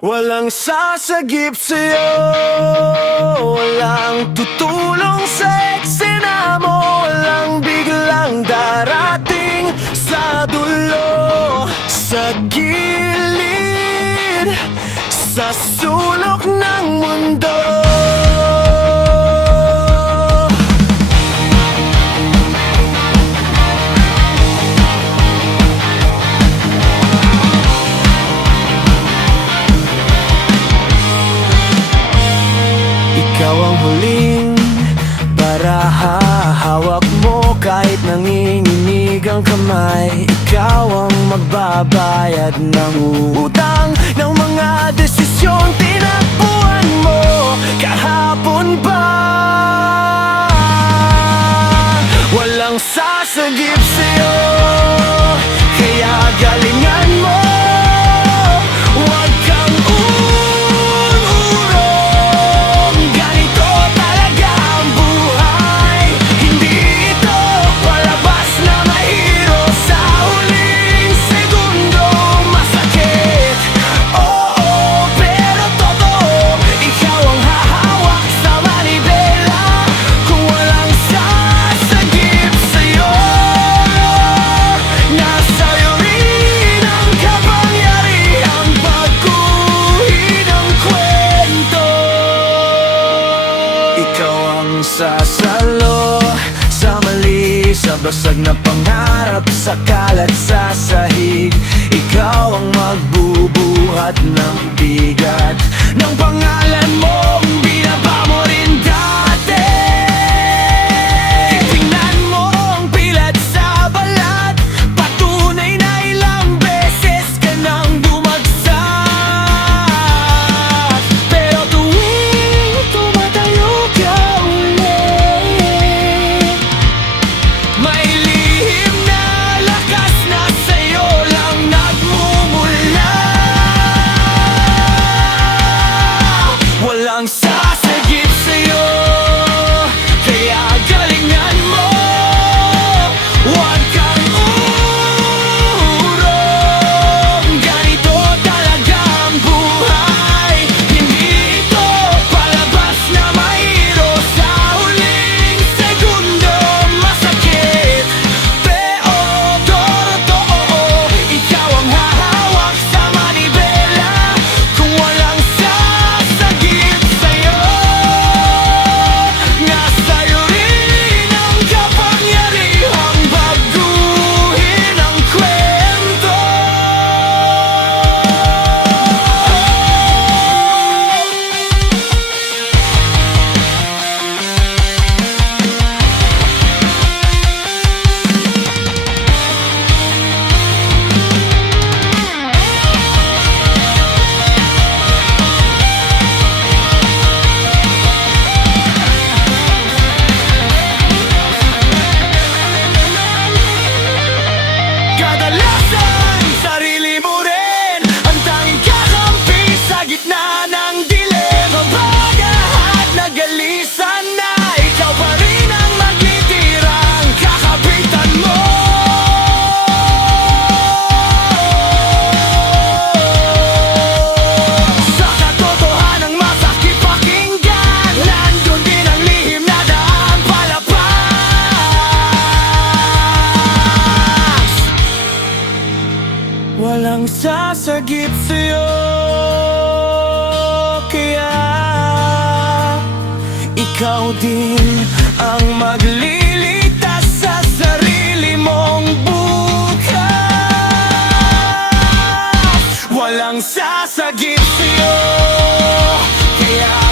Walang sasagip sa'yo, walang tutulong sa eksena mo, walang biglang darating sa dulo, sa gilid, sa sulok ng mundo. Ikaw ang huling baraha, hawak mo kahit nanginginig ang kamay. Ikaw ang magbabayad ng utang ng mga desisyong tinakbuhan mo kahapon ba. Walang sasagip sa'yo, kaya galingan mo. Sasalo sa mali, sa basag na pangarap, sa kalat sa sahig. Ikaw ang magbubuhat ng bigat ng pangalan mong binaba mo rin dati. Tingnan mo ang pilat sa balat, patunay na ilang beses ka nang bumagsak. Pero tuwing tumatayo ka, may lihim na lakas na sa'yo lang nagmumula. Walang sasagip sa'yo, kaya galingan mo. Huwag kang urong, ganito talaga ang buhay. Hindi ito palabas na mahiro, sa huling segundo masakit. Pero totoo, ikaw ang hahawak sa manibela. Kung walang sasagip sa'yo, nasa'yo rin ang kapangyarihang baguhin ang kwento. Kadalasan, sarili mo rin ang tanging kakampi sa gitna ng dilim. Kapag lahat nagalisan na, ikaw pa rin ang magtitirang kakapitan mo. Sa katotohanang masakit pakinggan, nandun din ang lihim na daan palapas. Walang sasagip sa'yo, kaya ikaw din ang magliligtas sa sarili mong bukas. Walang sasagip sa'yo, kaya